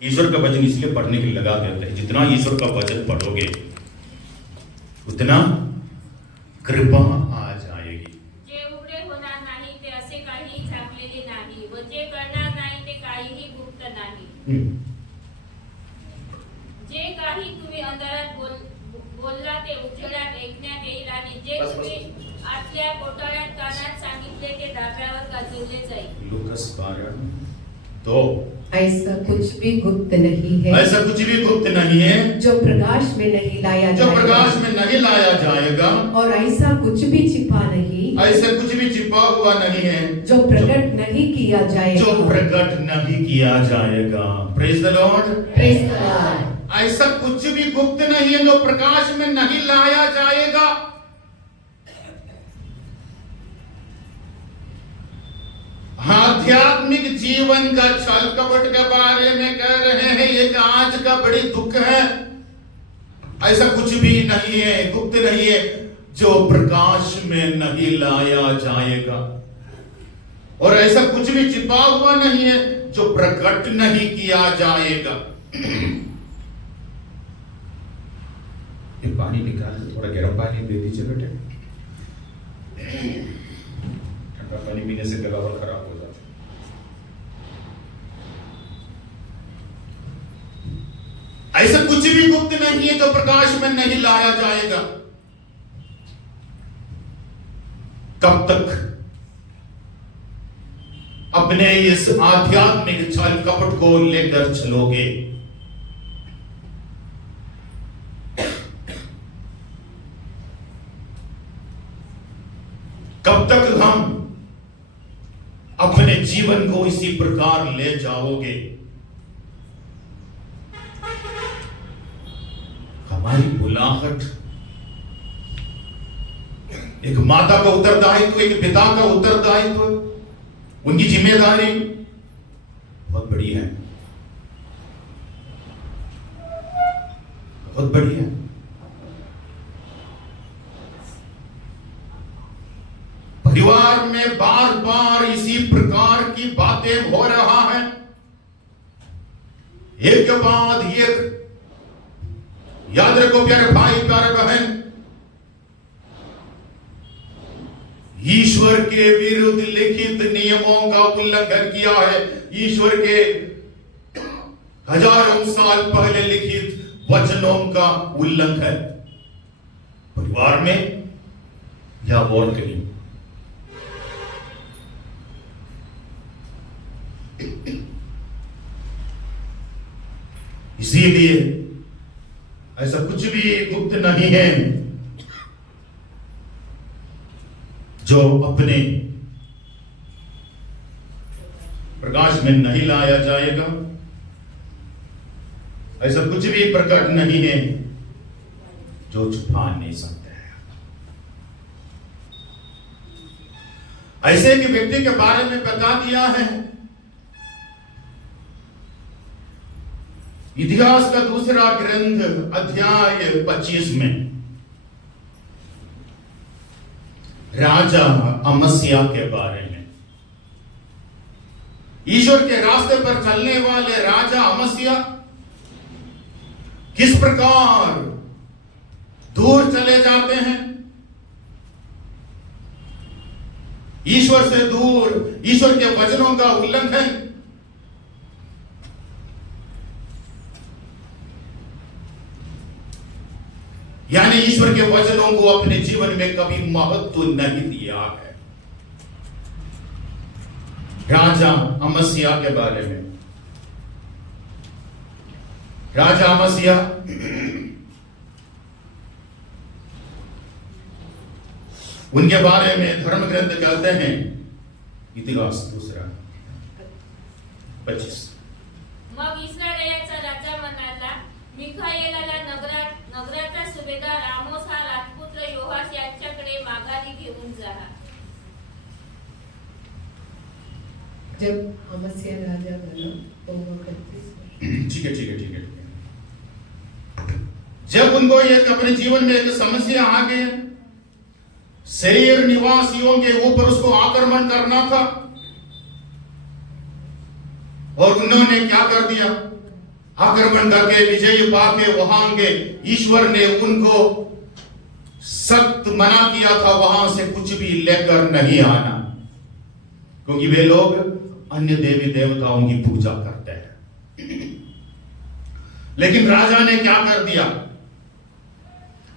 ईश्वर का वचन इसलिए पढ़ने के लिए लगा देते हैं, जितना ईश्वर का वचन पढ़ोगे उतना कृपा आ जाएगी। जे उघडे होणार नाही ते असे काही झाकलेले नाही व जे करणार नाही ते काहीही गुप्त नाही। जे काही तुम्ही अंधारात बोलला ते उजेडात ऐकण्यात येईल आणि जे तुम्ही आतल्या कोठाऱ्यात कानात सांगितले ते दारावर गाजवले जाईल। लूकास 12:2। ऐसा कुछ भी गुप्त नहीं है, ऐसा कुछ भी गुप्त नहीं है जो प्रकाश में नहीं लाया जो जाएगा, प्रकाश में नहीं लाया जाएगा, और ऐसा कुछ भी छिपा नहीं, ऐसा कुछ भी छिपा हुआ नहीं है जो प्रकट नहीं किया जाएगा, जो प्रकट नहीं किया जाएगा। Praise the Lord. Praise the Lord. ऐसा कुछ भी गुप्त नहीं है जो प्रकाश में नहीं लाया जाएगा। आध्यात्मिक जीवन का छल कपट के बारे में कह रहे हैं, ये आज का बड़ी दुख है। ऐसा कुछ भी नहीं है, गुप्त नहीं है जो प्रकाश में नहीं लाया जाएगा, और ऐसा कुछ भी छिपा हुआ नहीं है जो प्रकट नहीं किया जाएगा। ये पानी निकाल, थोड़ा गर्म पानी दे दीजिए बेटे, ठंडा पानी पीने से गला और खराब हो जाता है। ऐसा कुछ भी गुप्त नहीं है जो प्रकाश में नहीं लाया जाएगा। कब तक अपने इस आध्यात्मिक छल कपट को लेकर चलोगे? कब तक हम अपने जीवन को इसी प्रकार ले जाओगे? हमारी बुलाहट एक माता का उत्तरदायित्व, एक पिता का उत्तरदायित्व, उनकी जिम्मेदारी बहुत बड़ी है, बहुत बड़ी है। परिवार में बार बार इसी प्रकार की बातें हो रहा है, एक के बाद एक। याद रखो प्यारे भाई प्यारे बहन, ईश्वर के विरुद्ध लिखित नियमों का उल्लंघन किया है, ईश्वर के हजारों साल पहले लिखित वचनों का उल्लंघन परिवार में या और कहीं। इसीलिए ऐसा कुछ भी गुप्त नहीं है जो अपने प्रकाश में नहीं लाया जाएगा। ऐसा कुछ भी प्रकट नहीं है जो छुपा नहीं सकता है। ऐसे के व्यक्ति के बारे में बता दिया है इतिहास का दूसरा ग्रंथ अध्याय 25 में। राजा अमस्या के बारे में, ईश्वर के रास्ते पर चलने वाले राजा अमस्या किस प्रकार दूर चले जाते हैं, ईश्वर से दूर, ईश्वर के वचनों का उल्लंघन। यानी ईश्वर के वचनों को अपने जीवन में कभी महत्व नहीं दिया है। राजा अमस्या के बारे में, राजा अमस्या उनके बारे में धर्म ग्रंथ कहते हैं, इतिहास दूसरा 25। मग इस्रायलाचा राजा म्हणाला, मिखाएलाला नगराचा सुभेदार आमोस हा राजपुत्र योआश यांच्याकडे माघारी घेऊन जा। जब अमस्या राजा बना तो वो 31 ठीक है। जब उनको एक अपने जीवन में एक समस्या आ गई, शरीर निवासियों के ऊपर उसको आक्रमण करना था, और उन्होंने क्या कर दिया? आक्रमण करके विजय पाके वहां के ईश्वर ने उनको सख्त मना किया था वहां से कुछ भी लेकर नहीं आना, क्योंकि वे लोग अन्य देवी देवताओं की पूजा करते हैं। लेकिन राजा ने क्या कर दिया?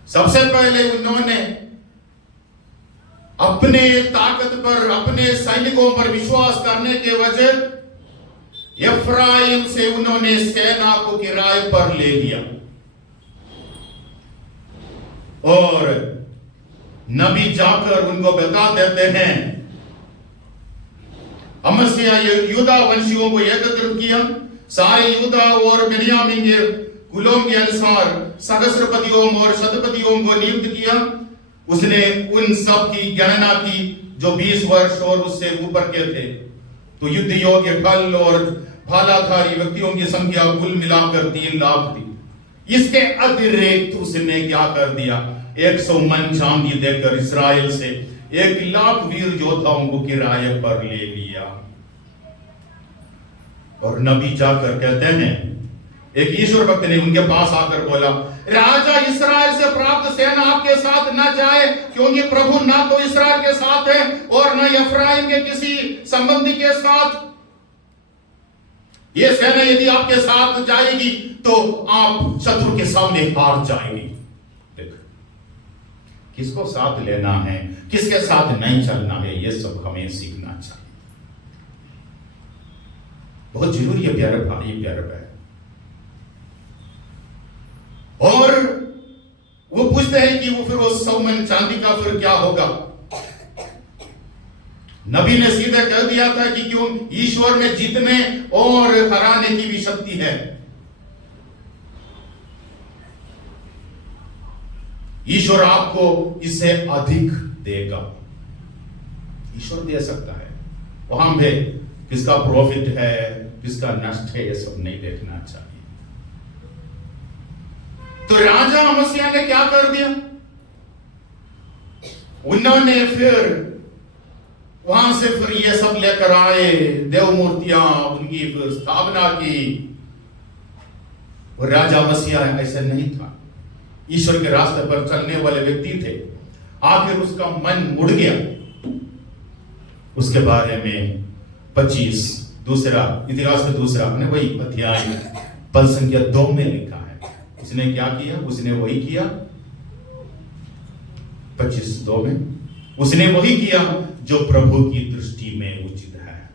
सबसे पहले उन्होंने अपने ताकत पर, अपने सैनिकों पर विश्वास करने के वजह एफ्राइम से उन्होंने सेना को किराए पर ले लिया और नबी जाकर उनको बता देते हैं, अमस्या यूदा वंशियों को एकत्रित किया, सारे यूदा और बेन्यामीन के कुलों के अनुसार सहस्रपतियों और शतपतियों को नियुक्त किया। उसने उन सब की गणना की जो 20 वर्ष और उससे ऊपर के थे, तो युद्ध योग्य फल और भालाधारी व्यक्तियों की संख्या कुल मिलाकर 3 लाख थी। इसके अतिरिक्त उसने क्या कर दिया? 100 मन चांदी देकर इस्राएल से 1 लाख वीर योद्धाओं को किराए पर ले लिया। और नबी जाकर कहते हैं, एक ईश्वर भक्त ने उनके पास आकर बोला, राजा, इस्राएल से प्राप्त सेना आपके साथ न जाए, क्योंकि प्रभु ना तो इस्राएल के साथ है और न एफ्राइम के किसी संबंधी के साथ। ये सेना यदि आपके साथ जाएगी तो आप शत्रु के सामने हार जाएंगे। देख, किसको साथ लेना है, किसके साथ नहीं चलना है, ये सब हमें सीखना चाहिए। बहुत जरूरी है प्यारे भाई, प्यारे बहन। और वो पूछते हैं कि वो फिर वो 100 मन चांदी का फिर क्या होगा? नबी ने सीधे कह दिया था कि क्यों, ईश्वर में जीतने और हराने की भी शक्ति है। ईश्वर आपको इससे अधिक देगा, ईश्वर दे सकता है। वहां पे किसका प्रॉफिट है, किसका नष्ट है, ये सब नहीं देखना चाहिए। तो राजा अमस्या ने क्या कर दिया? उन्होंने फिर वहां से फिर ये सब लेकर आए, देव मूर्तियां, उनकी फिर स्थापना की। और राजा अमस्या ऐसा नहीं था, ईश्वर के रास्ते पर चलने वाले व्यक्ति थे। आखिर उसका मन मुड़ गया। उसके बारे में 25 दूसरा इतिहास का दूसरा वही अध्याय पद संख्या 2 में लिखा है। उसने क्या किया? उसने वही किया, 25:2 में उसने वही किया जो प्रभु की दृष्टि में उचित है,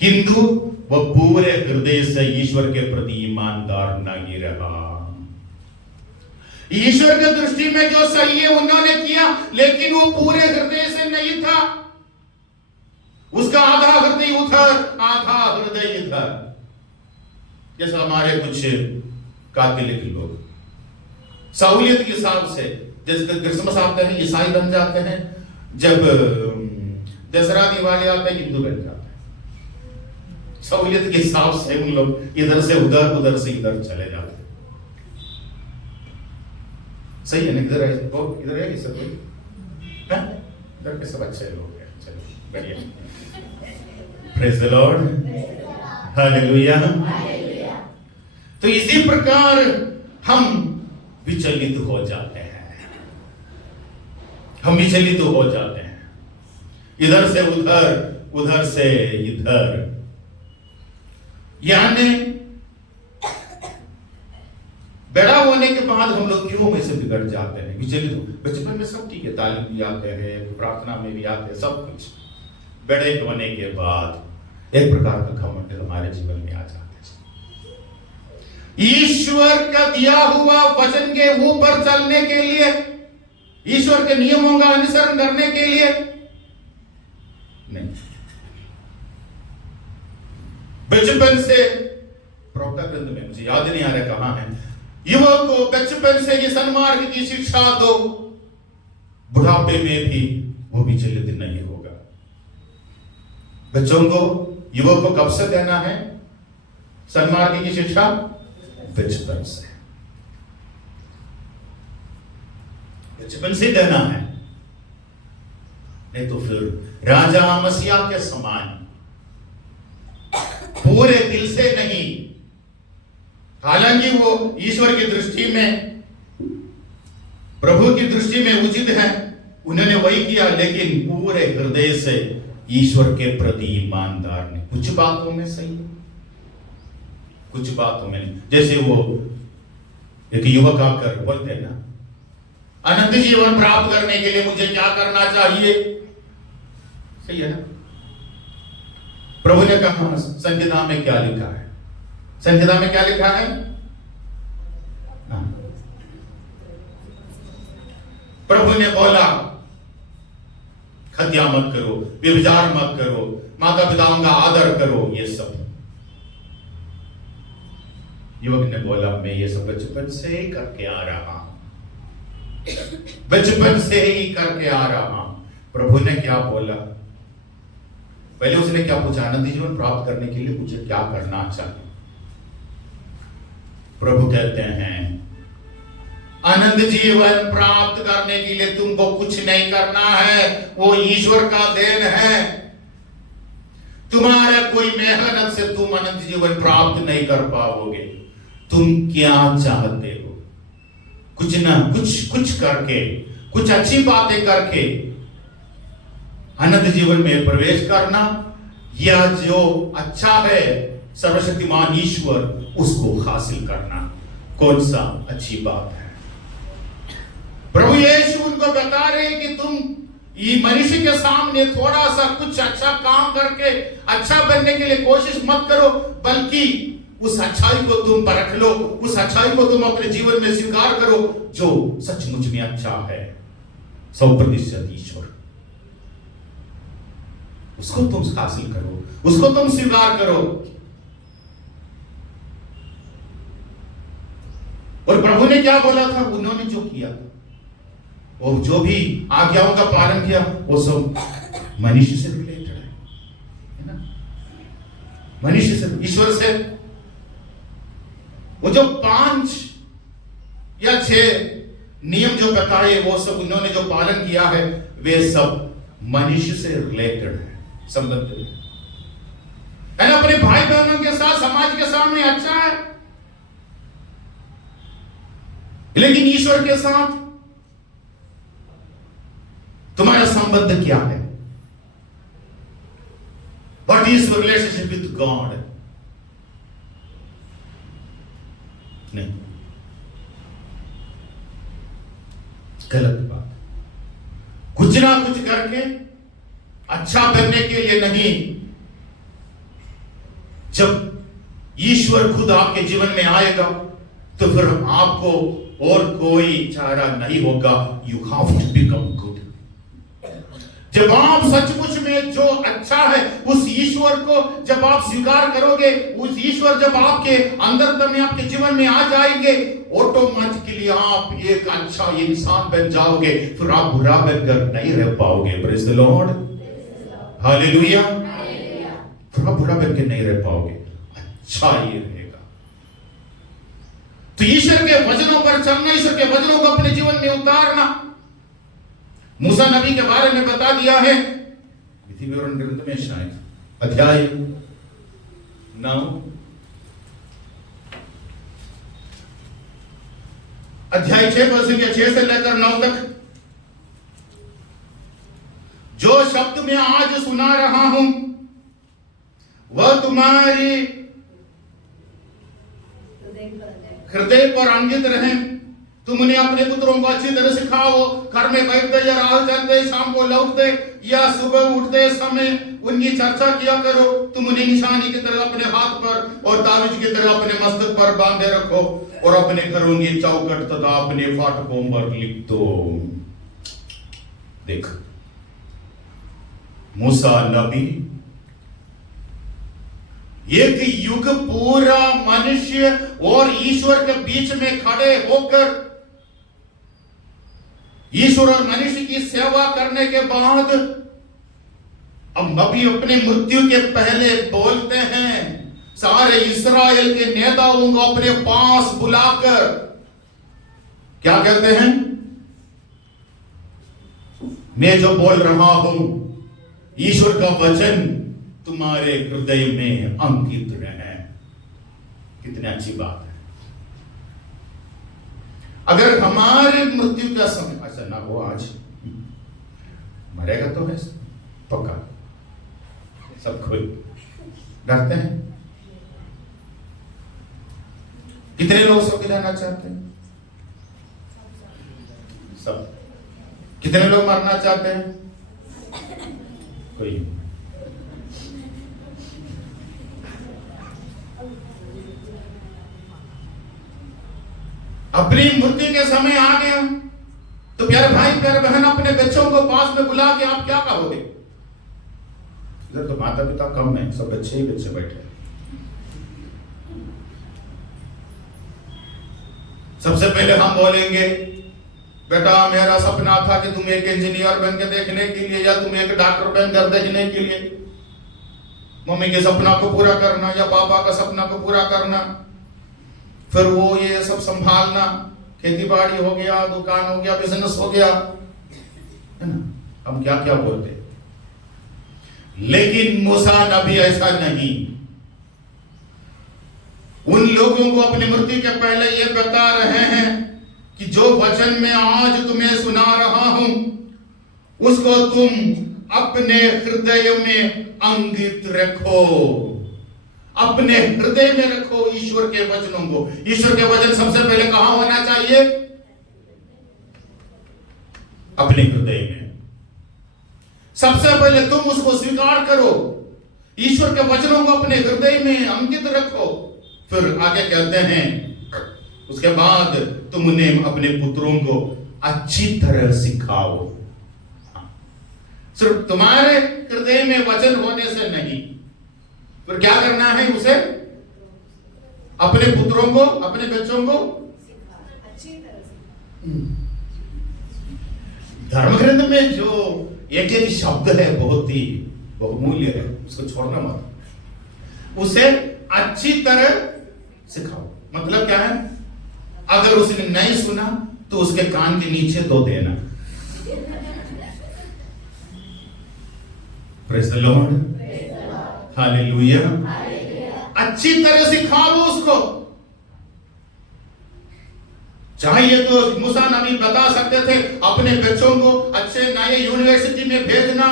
किंतु वह पूरे हृदय से ईश्वर के प्रति ईमानदार नहीं रहा। ईश्वर की दृष्टि में जो सही है उन्होंने किया, लेकिन वो पूरे हृदय से नहीं था। उसका आधा हृदय उधर, आधा हृदय इधर। जैसे हमारे कुछ कैथोलिक लोग सहूलियत के हिसाब से, जैसे क्रिसमस आते हैं ईसाई बन जाते हैं, जब दशहरा दिवाली आते हैं हिंदू बन जाते हैं। सहूलियत के हिसाब से उन लोग इधर से उधर, उधर से इधर चले जाते हैं। सही है ना? इधर है, इधर है सब, इधर के सब अच्छे लोग हैं। चलो बढ़िया, प्रेज़ द लॉर्ड, हालेलुया। तो इसी प्रकार हम विचलित हो जाते हैं, हम विचलित हो जाते हैं, इधर से उधर, उधर से इधर। यानी बड़ा होने के बाद हम लोग क्यों ऐसे बिगड़ जाते हैं, विचलित हो? बचपन में सब ठीक है, तालीम भी आते हैं, प्रार्थना में भी आते हैं, सब कुछ। बड़े होने के बाद एक प्रकार का घमंड हमारे जीवन में आ जाता है। ईश्वर का दिया हुआ वचन के ऊपर चलने के लिए, ईश्वर के नियमों का अनुसरण करने के लिए नहीं। बचपन से, प्रवक्ता ग्रंथ में मुझे याद नहीं आ रहा कहां है, युवक को बचपन से ये सन्मार्ग की शिक्षा दो, बुढ़ापे में भी वो विचलित नहीं होगा। बच्चों को, युवक को कब से देना है सन्मार्ग की शिक्षा? बचपन से, बचपन से देना है। नहीं तो फिर राजा मसीहा के समान पूरे दिल से नहीं, हालांकि वो ईश्वर की दृष्टि में, प्रभु की दृष्टि में उचित है, उन्होंने वही किया, लेकिन पूरे हृदय से ईश्वर के प्रति ईमानदार नहीं। कुछ बातों में सही है, कुछ बातों में नहीं। जैसे वो एक युवक आकर बोलते हैं ना, अनंत जीवन प्राप्त करने के लिए मुझे क्या करना चाहिए? सही है ना? प्रभु ने कहा संहिता में क्या लिखा है? संहिता में क्या लिखा है? प्रभु ने बोला हत्या मत करो, व्यभिचार मत करो, माता पिताओं का आदर करो, ये सब। युवक ने बोला मैं ये सब बचपन से ही करके आ रहा हूं, बचपन से ही करके आ रहा हूं। प्रभु ने क्या बोला? पहले उसने क्या पूछा? आनंद जीवन प्राप्त करने के लिए मुझे क्या करना चाहिए? प्रभु कहते हैं आनंद जीवन प्राप्त करने के लिए तुमको कुछ नहीं करना है, वो ईश्वर का देन है। तुम्हारा कोई मेहनत से तुम अनंत जीवन प्राप्त नहीं कर पाओगे। तुम क्या चाहते हो? कुछ ना कुछ करके, कुछ अच्छी बातें करके अनंत जीवन में प्रवेश करना, या जो अच्छा है सर्वशक्तिमान ईश्वर उसको हासिल करना, कौन सा अच्छी बात है? प्रभु यीशु उनको बता रहे हैं कि तुम ये मनुष्य के सामने थोड़ा सा कुछ अच्छा काम करके अच्छा बनने के लिए कोशिश मत करो, बल्कि उस अच्छाई को तुम परख लो, उस अच्छाई को तुम अपने जीवन में स्वीकार करो जो सचमुच में अच्छा है, 100% ईश्वर। उसको तुम हासिल करो, उसको तुम स्वीकार करो। और प्रभु ने क्या बोला था? उन्होंने जो किया और जो भी आज्ञाओं का पालन किया वो सब मनुष्य से रिलेटेड है ना? मनुष्य से, ईश्वर से। वो जो 5 या 6 नियम जो बताए वो सब उन्होंने जो पालन किया है, वे सब मनुष्य से रिलेटेड है, संबंध है ना? अपने भाई बहनों के साथ समाज के सामने अच्छा है, लेकिन ईश्वर के साथ तुम्हारा संबंध क्या है? What is your relationship with God? नहीं, गलत बात। कुछ ना कुछ करके अच्छा बनने के लिए नहीं। जब ईश्वर खुद आपके जीवन में आएगा तो फिर आपको और कोई चारा नहीं होगा। You have to become good. जब आप सचमुच में जो अच्छा है उस ईश्वर को जब आप स्वीकार करोगे, उस ईश्वर जब आपके अंदर में आपके जीवन में आ जाएंगे, ऑटोमेटिकली आप एक अच्छा इंसान बन जाओगे। फिर आप बुरा बनकर नहीं रह पाओगे। Praise the Lord, hallelujah. फिर आप बुरा बनकर नहीं रह पाओगे, अच्छा ही रहेगा। तो ईश्वर के वचनों पर चलना, ईश्वर के वचनों को अपने जीवन में उतारना। मूसा नबी के बारे में बता दिया है विधि विवरण ग्रंथ में, शायद अध्याय 9 अध्याय 6 से लेकर 9 तक। जो शब्द मैं आज सुना रहा हूं वह तुम्हारे हृदय पर अंकित रहे। तुम उन्हें अपने पुत्रों को अच्छी तरह सिखाओ। घर में बैठते या राह चलते, शाम को लौटते या सुबह उठते समय उनकी चर्चा किया करो। तुम उन्हें निशानी की तरह अपने हाथ पर और तावीज की तरह अपने मस्तक पर बांधे रखो और अपने घरों की चौखट तथा अपने फाटकों पर लिख दो। देख, मूसा नबी एक युग पूरा मनुष्य और ईश्वर के बीच में खड़े होकर ईश्वर और मनुष्य की सेवा करने के बाद अब नबी अपने मृत्यु के पहले बोलते हैं, सारे इस्राएल के नेताओं को अपने पास बुलाकर क्या कहते हैं? मैं जो बोल रहा हूं ईश्वर का वचन तुम्हारे हृदय में अंकित रहे। कितनी अच्छी बात है। अगर हमारे मृत्यु का समय ऐसा ना हो, आज मरेगा तो है पक्का, सब कोई डरते हैं। कितने लोग स्वर्ग जाना चाहते हैं? सब। कितने लोग मरना चाहते हैं? कोई नहीं। अपनी मृत्यु के समय आ गया तो प्यारे भाई प्यारे बहन, अपने बच्चों को पास में बुला के आप क्या कहोगे? इधर तो माता पिता कम है, सब बच्चे ही बच्चे बैठे। सबसे पहले हम बोलेंगे, बेटा मेरा सपना था कि तुम एक इंजीनियर बन के देखने के लिए, या तुम एक डॉक्टर बन कर देखने के लिए। मम्मी के सपना को पूरा करना या पापा का सपना को पूरा करना, फिर वो ये सब संभालना, खेती बाड़ी हो गया, दुकान हो गया, बिजनेस हो गया, है ना? हम क्या क्या बोलते। लेकिन मूसा नबी ऐसा नहीं। उन लोगों को अपनी मृत्यु के पहले ये बता रहे हैं कि जो वचन मैं आज तुम्हें सुना रहा हूं उसको तुम अपने हृदय में अंकित रखो। अपने हृदय में रखो ईश्वर के वचनों को। ईश्वर के वचन सबसे पहले कहां होना चाहिए? अपने हृदय में। सबसे पहले तुम उसको स्वीकार करो, ईश्वर के वचनों को अपने हृदय में अंकित रखो। फिर आगे कहते हैं, उसके बाद तुम उन्हें अपने पुत्रों को अच्छी तरह सिखाओ। सिर्फ तुम्हारे हृदय में वचन होने से नहीं, फिर क्या करना है? उसे अपने पुत्रों को, अपने बच्चों को अच्छी तरह से। धर्म ग्रंथ में जो एक एक शब्द है बहुत ही बहुमूल्य है, उसको छोड़ना मत। उसे अच्छी तरह सिखाओ। मतलब क्या है? अगर उसने नहीं सुना तो उसके कान के नीचे दो देना। Praise the Lord, hallelujah. अच्छी तरह सिखाओ उसको। चाहिए तो मूसा नबी बता सकते थे अपने बच्चों को अच्छे नए यूनिवर्सिटी में भेजना,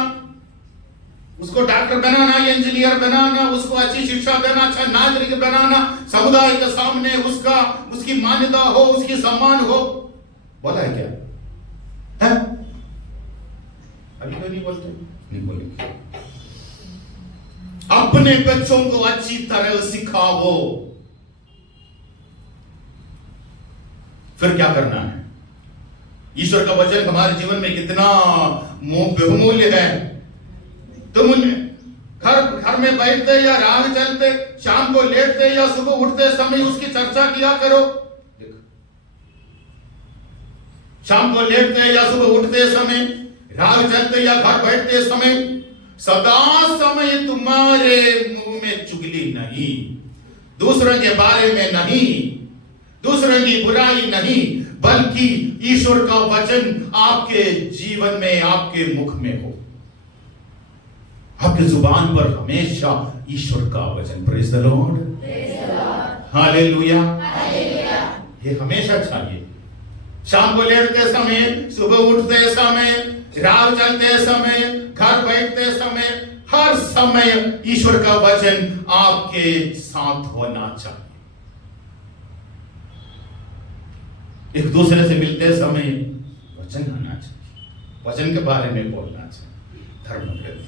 उसको डॉक्टर बनाना, इंजीनियर बनाना, उसको अच्छी शिक्षा देना, अच्छा नागरिक बनाना, समुदाय के सामने उसकी मान्यता हो, उसकी सम्मान हो। बोला है क्या? है? अभी तो नहीं बोलते, नहीं बोलेंगे। अपने बच्चों को अच्छी तरह सिखाओ। फिर क्या करना है? ईश्वर का वचन हमारे जीवन में कितना बहुमूल्य है। तुम घर में बैठते या राह चलते, शाम को लेटते या सुबह उठते समय उसकी चर्चा किया करो। शाम को लेटते या सुबह उठते समय, राह चलते या घर बैठते समय, सदा समय तुम्हारे मुंह में चुगली नहीं, दूसरों के बारे में नहीं, दूसरों की बुराई नहीं, बल्कि ईश्वर का वचन आपके जीवन में, आपके मुख में हो। आपके जुबान पर हमेशा ईश्वर का वचन। Praise the Lord, hallelujah. ये हमेशा चाहिए। शाम को लेटते समय, सुबह उठते समय, राह चलते समय, घर बैठते समय, हर समय ईश्वर का वचन आपके साथ होना चाहिए। एक दूसरे से मिलते समय वचन आना चाहिए, वचन के बारे में बोलना चाहिए। धर्म ग्रंथ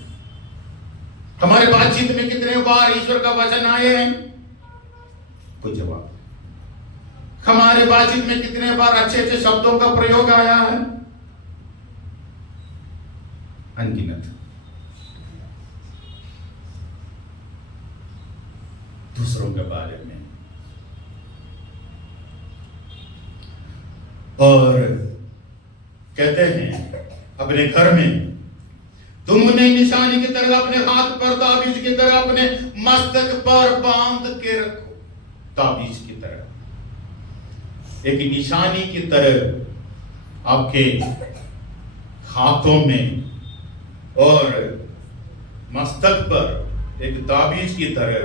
हमारे बातचीत में कितने बार ईश्वर का वचन आए हैं? कोई जवाब। हमारे बातचीत में कितने बार अच्छे अच्छे शब्दों का प्रयोग आया है? अनगिनत। दूसरों के बारे में। और कहते हैं अपने घर में तुम उन्हें निशानी की तरह अपने हाथ पर, ताबीज की तरह अपने मस्तक पर बांध के रखो। ताबीज की तरह, एक निशानी की तरह आपके हाथों में और मस्तक पर एक ताबीज की तरह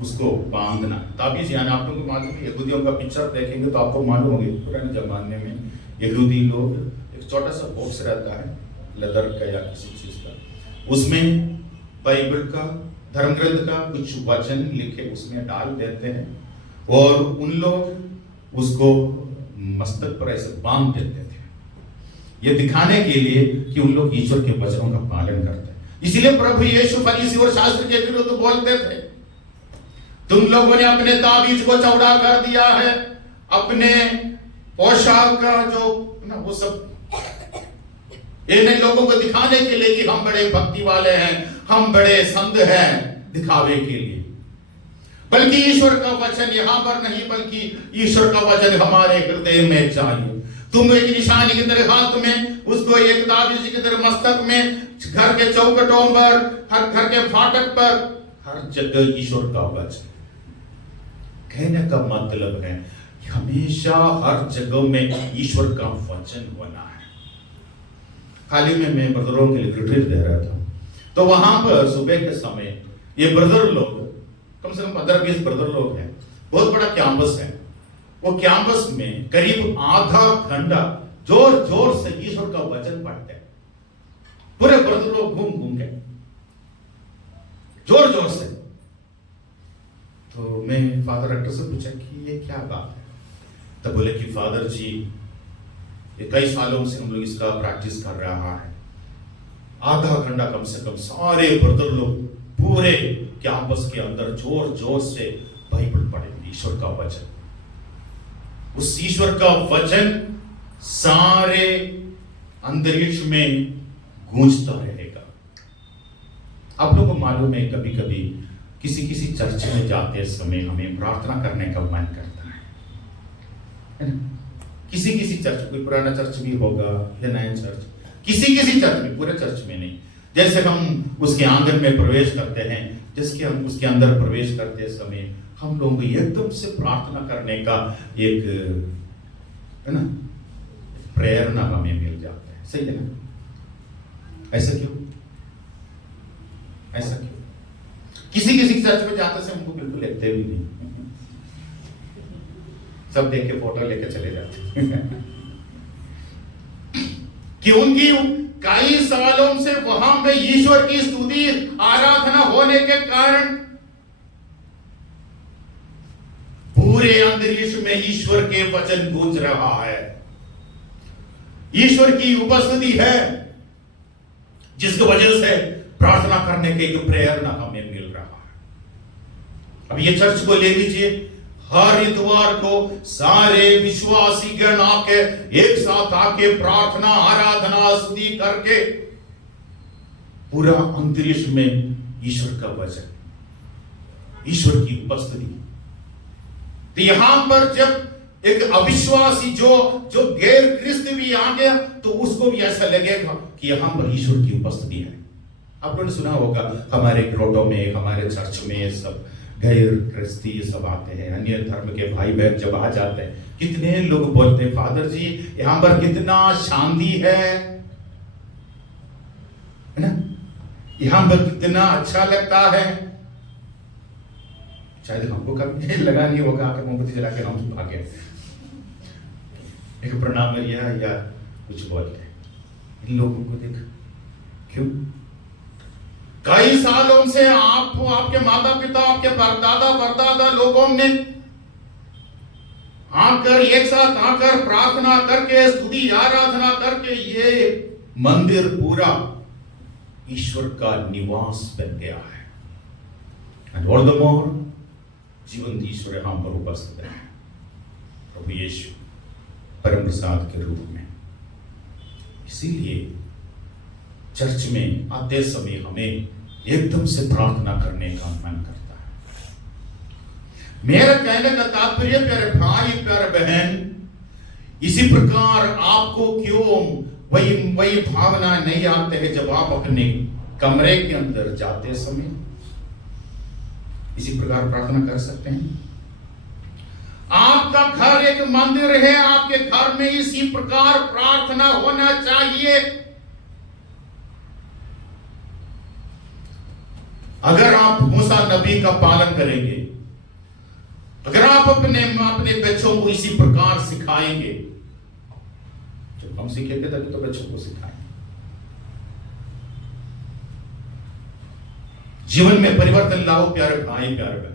उसको बांधना। ताबीज यानी आप लोगों को मालूम है, यहूदियों का पिक्चर देखेंगे तो आपको मालूम होगी पुराने जमाने में यहूदी लोग एक छोटा सा बॉक्स रहता है लेदर का या किसी चीज का, उसमें बाइबल का धर्म ग्रंथ का कुछ वचन लिखे उसमें डाल देते हैं और उन लोग उसको मस्तक पर ऐसे बांध देते थे, ये दिखाने के लिए कि उन लोग ईश्वर के वचनों का पालन करते हैं। इसीलिए प्रभु यीशु फरीसी और शास्त्री के विरुद्ध बोलते थे, तुम लोगों ने अपने ताबीज को चौड़ा कर दिया है, अपने पोशाक का जो ना वो सब इन्हें लोगों को दिखाने के लिए कि हम बड़े भक्ति वाले हैं, हम बड़े संत हैं, दिखावे के लिए। बल्कि ईश्वर का वचन यहां पर नहीं, बल्कि ईश्वर का वचन हमारे हृदय में चाहिए। तुम एक निशानी की तरह हाथ में, उसको एक ताबीज की तरह मस्तक में, घर के चौखटों पर, हर घर के फाटक पर, हर जगह ईश्वर का वचन। कहने का मतलब है हमेशा हर जगह में ईश्वर का वचन होना है। हाल ही में मैं ब्रदरों के लिए रिट्रीट दे रहा था, तो वहां पर सुबह के समय ये ब्रदर लोग, कम से कम 15-20 ब्रदर लोग हैं, बहुत बड़ा कैंपस है, वो कैंपस में करीब आधा घंटा जोर जोर से ईश्वर का वचन पढ़ते हैं। पूरे ब्रदर लोग घूम घूम के जोर जोर से। तो मैं फादर एक्टर से पूछा कि ये क्या बात है, तो बोले कि फादर जी ये कई सालों से हम लोग इसका प्रैक्टिस कर रहा है, आधा घंटा कम से कम सारे ब्रदर लोग पूरे कैंपस के अंदर जोर जोर से बाइबल पढ़ेंगे, ईश्वर का वचन। उस ईश्वर का वचन सारे अंतरिक्ष में गूंजता रहेगा। आप लोगों को मालूम है कभी कभी किसी किसी चर्च में जाते समय हमें प्रार्थना करने का मन करता है ना? किसी किसी चर्च, कोई पुराना चर्च भी होगा या नया चर्च, किसी किसी चर्च में, पूरे चर्च में नहीं। जैसे हम उसके आंगन में प्रवेश करते हैं, जिसके हम उसके अंदर प्रवेश करते समय हम लोगों को एकदम से प्रार्थना करने का एक है ना प्रेरणा हमें मिल जाता है। सही है ना? ऐसा क्यों? ऐसा क्यों? किसी किसी चर्च में जाते से हमको बिल्कुल लगते भी नहीं, सब देख के फोटो लेके चले जाते कि उनकी कई सालों से वहां पे ईश्वर की स्तुति आराधना होने के कारण पूरे अंतरिक्ष में ईश्वर के वचन गूंज रहा है। ईश्वर की उपस्थिति है जिसकी वजह से प्रार्थना करने की एक प्रेरणा हमें मिल रहा है। अब ये चर्च को ले लीजिए, हर इतवार को सारे विश्वासी गण आके एक साथ आके प्रार्थना आराधना स्तुति करके पूरा अंतरिक्ष में ईश्वर का वचन, ईश्वर की उपस्थिति। तो यहां पर जब एक अविश्वासी जो गैर ख्रिस्त भी आ गया तो उसको भी ऐसा लगेगा कि यहां पर ईश्वर की उपस्थिति है। आप लोगों ने सुना होगा हमारे ग्रोटों में, हमारे चर्च में सब गैर ख्रिस्ती सब आते हैं, अन्य धर्म के भाई बहन जब आ जाते हैं, कितने लोग बोलते हैं फादर जी यहां पर कितना शांति है ना, यहां पर कितना अच्छा लगता है। शायद हमको कभी लगा नहीं होगा कि मोमबत्ती जला के हम भागे, एक प्रणाम करिया या कुछ बोलते हैं। इन लोगों को देख क्यों कई सालों से आपको आपके माता पिता, आपके परदादा परदादा लोगों ने आकर एक साथ आकर प्रार्थना करके स्तुति आराधना करके ये मंदिर पूरा ईश्वर का निवास बन गया है। एंड ऑल द मोर जीवंत ईश्वर यहां पर उपस्थित है, प्रभु यीशु परम प्रसाद के रूप में। इसीलिए चर्च में आते समय हमें एकदम से प्रार्थना करने का मन करता है। मेरा कहने का तात्पर्य प्यारे भाई प्यारे बहन, इसी प्रकार आपको क्यों वही भावना नहीं आते हैं जब आप अपने कमरे के अंदर जाते समय इसी प्रकार प्रार्थना कर सकते हैं। आपका घर एक मंदिर है, आपके घर में इसी प्रकार प्रार्थना होना चाहिए। अगर आप मूसा नबी का पालन करेंगे, अगर आप अपने बच्चों को इसी प्रकार सिखाएंगे, जब हम सीखेंगे तभी तो बच्चों को सिखाएंगे। जीवन में परिवर्तन लाओ प्यारे भाई प्यारे बहन।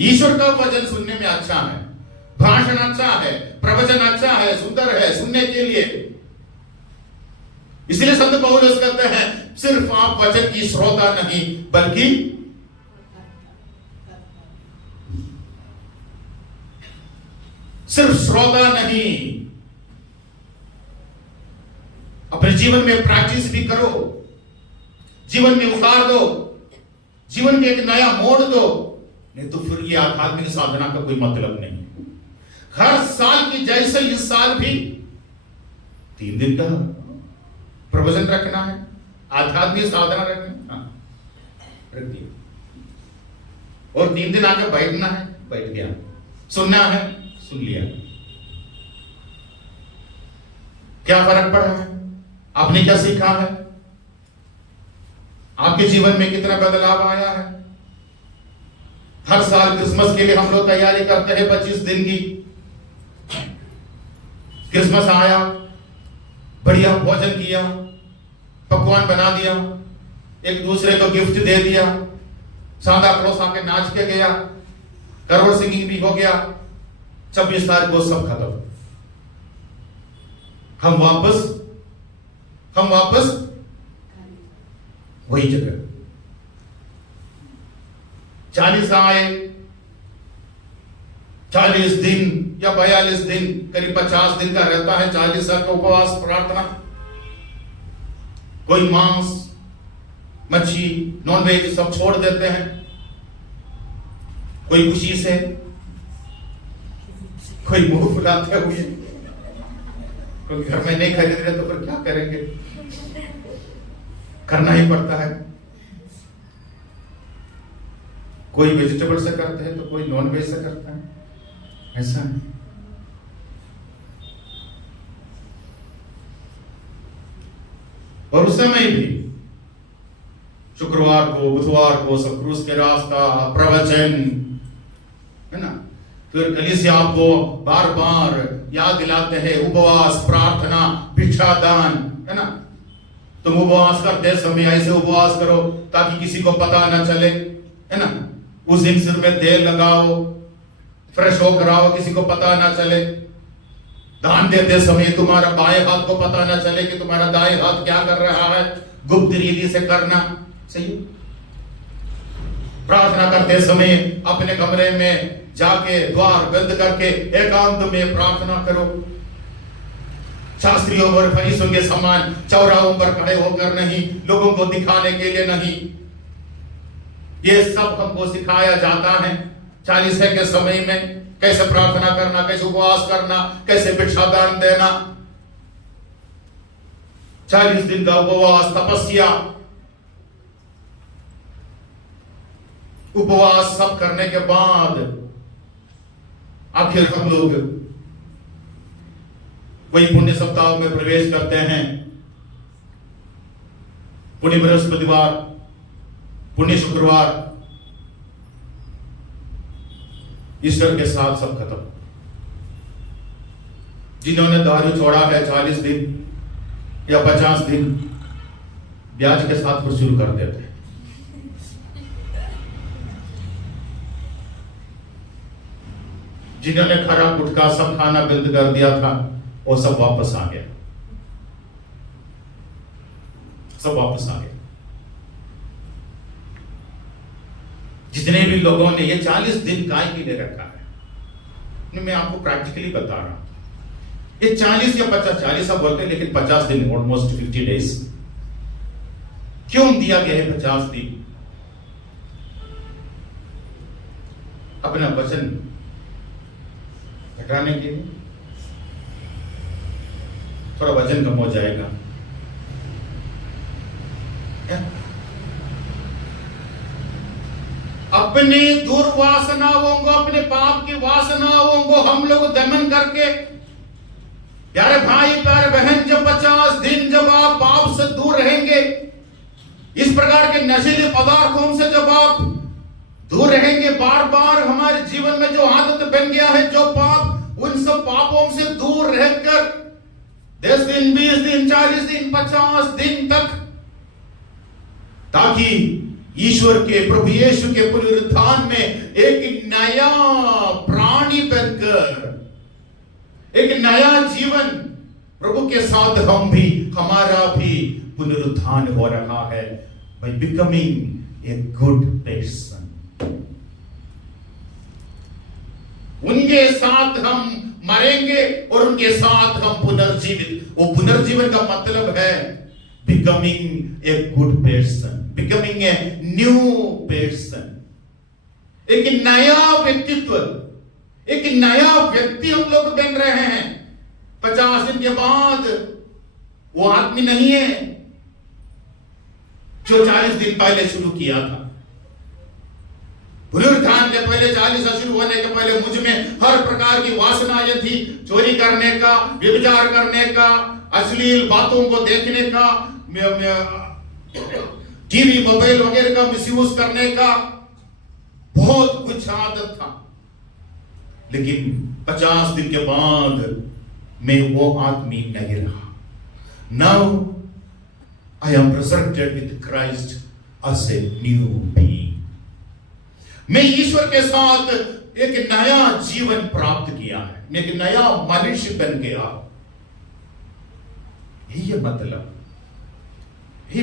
ईश्वर का वचन सुनने में अच्छा है, भाषण अच्छा है, प्रवचन अच्छा है, सुंदर है सुनने के लिए। इसलिए संत पौलुस कहते हैं सिर्फ आप वचन की श्रोता नहीं बल्कि सिर्फ श्रोता नहीं, अपने जीवन में प्रैक्टिस भी करो, जीवन में उतार दो, जीवन में एक नया मोड़ दो, नहीं तो फिर ये आध्यात्मिक साधना का कोई मतलब नहीं। हर साल की जैसे इस साल भी 3 दिन का प्रवचन रखना है, आध्यात्मिक साधना रखना, रख दिया, और 3 दिन आके बैठना है, बैठ गया, सुनना है, सुन लिया। क्या फर्क पड़ा है? आपने क्या सीखा है? आपके जीवन में कितना बदलाव आया है? हर साल क्रिसमस के लिए हम लोग तैयारी करते हैं 25 दिन की। क्रिसमस आया, बढ़िया भोजन किया, पकवान बना दिया, एक दूसरे को गिफ्ट दे दिया, सांता क्लॉस आके नाच के गया, करोड़ सिंगिंग भी हो गया, 26 तारीख को सब खत्म। हम वापस वही जगह। 40 आए, 40 दिन या 42 दिन, करीब 50 दिन का रहता है 40 का उपवास प्रार्थना। कोई मांस मच्छी नॉनवेज सब छोड़ देते हैं, कोई खुशी से, कोई मुंह फुलाते हुए, कोई घर में नहीं खरीद रहे तो फिर क्या करेंगे, करना ही पड़ता है। कोई वेजिटेबल से करते हैं तो कोई नॉन वेज से करता है, ऐसा है। और उस समय भी शुक्रवार को बुधवार को सब क्रूस के रास्ता प्रवचन है ना, फिर कलीसिया आपको बार बार याद दिलाते हैं उपवास प्रार्थना भिक्षादान, है ना। तुम उपवास करते समय ऐसे उपवास करो ताकि किसी को पता ना चले, है ना। उस दिन सिर में तेल लगाओ, फ्रेश होकर आओ, किसी को पता ना चले। दान देते समय तुम्हारा बाएं हाथ को पता ना चले कि तुम्हारा दाएं हाथ क्या कर रहा है, गुप्त रीति से करना सही। प्रार्थना करते समय अपने कमरे में जाके द्वार बंद करके एकांत में प्रार्थना करो। शास्त्रियों और फरीसियों के समान चौराहों पर खड़े होकर नहीं, लोगों को दिखाने के लिए नहीं। ये सब हमको सिखाया जाता है 40 के समय में, कैसे प्रार्थना करना, कैसे उपवास करना, कैसे भिक्षादान देना। 40 दिन का उपवास तपस्या, उपवास सब करने के बाद आखिर हम लोग वही पुण्य सप्ताह में प्रवेश करते हैं। पुण्य बृहस्पतिवार, पुण्य शुक्रवार, ईश्वर के साथ सब खत्म। जिन्होंने दारू छोड़ा है 40 दिन या 50 दिन, ब्याज के साथ फिर शुरू कर देते हैं। जिन्होंने खरा गुटखा सब खाना बंद कर दिया था, वो सब वापस आ गया, सब वापस आ गया। जितने भी लोगों ने ये 40 दिन काय के लिए रखा है, मैं आपको प्रैक्टिकली बता रहा हूं। ये 40 या 50, 40 सब बोलते हैं लेकिन 50 दिन, ऑलमोस्ट 50 डेज क्यों दिया गया है? 50 दिन अपना वचन घटाने के लिए, थोड़ा वजन कम हो जाएगा। अपने दुर्वासनाओं को, अपने पाप की वासनाओं को हम लोग दमन करके, प्यारे भाई प्यारे बहन, जब 50 दिन जब आप पाप से दूर रहेंगे, इस प्रकार के नशीले पदार्थों से जब आप दूर रहेंगे। बार बार हमारे जीवन में जो आदत बन गया है, जो पाप, उन सब पापों से दूर रहकर 10 दिन, 20 दिन, 40 दिन, 50 दिन तक, ताकि ईश्वर के, प्रभु यीशु के पुनरुत्थान में एक नया प्राणी बनकर, एक नया जीवन प्रभु के साथ हमारा भी पुनरुत्थान हो रहा है, by becoming a good person। उनके साथ हम मरेंगे और उनके साथ हम पुनर्जीवित। वो पुनर्जीवन का मतलब है becoming a good person, becoming a new person, एक नया व्यक्तित्व, एक नया व्यक्ति हम लोग बन रहे हैं। 50 दिन के बाद वो आदमी नहीं है जो 40 दिन पहले शुरू किया था। पुनरुत्थान के पहले 40 शुरू होने के पहले मुझ में हर प्रकार की वासनाएं थी, चोरी करने का, व्यभिचार करने का, अश्लील बातों को देखने का, टीवी मोबाइल वगैरह का मिसयूज करने का, बहुत कुछ आदत था। लेकिन 50 दिन के बाद मैं वो आदमी नहीं रहा। Now I am resurrected with Christ as a new being। मैं ईश्वर के साथ एक नया जीवन प्राप्त किया है, मैं एक नया मनुष्य बन गया। ये